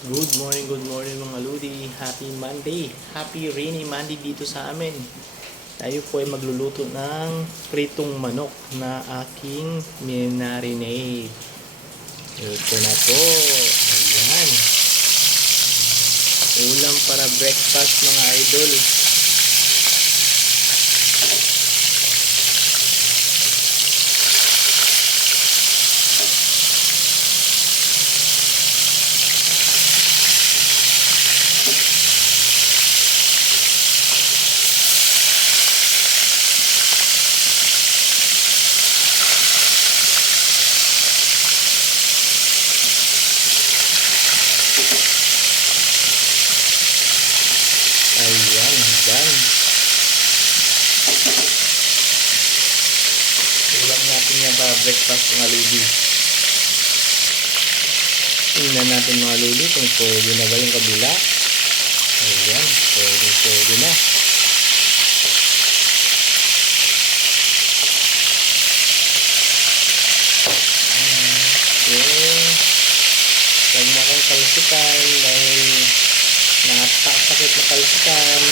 Good morning mga Lodi. Happy Monday. Happy rainy Monday dito sa amin. Tayo po ay magluluto ng pritong manok na aking minarinade. Ito na po. Ayan. Ulam para breakfast mga idol. Ayan, done. Ulam natin yan para breakfast mga Lodi. Tingnan natin mga Lodi kung pwede na ba yung kabila. Ayan, pwede na. Okay. Huwag mo akong kalsikan dahil napakasakit na kalsikan.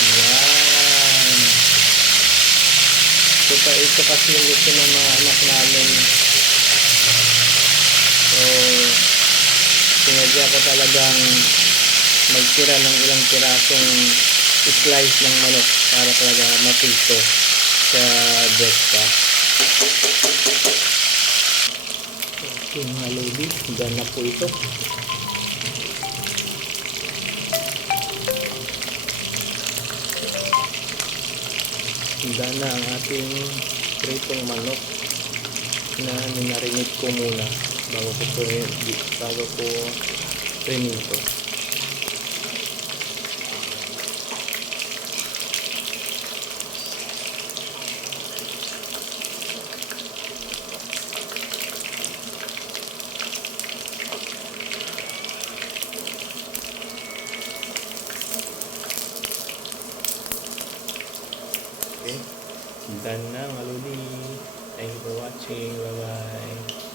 Ayan. Ito kasi yung gusto ng mga anak namin. So, sinadya ko talagang magtira ng ilang pirasong slice ng manok para talaga mapito sa breakfast. Okay mga Lodi, dyan na po ito. Dyan na ang ating pritong manok na ninarinate ko muna bago ko prinito. Okay, done na mga Lodi. Thank you for watching. Bye bye.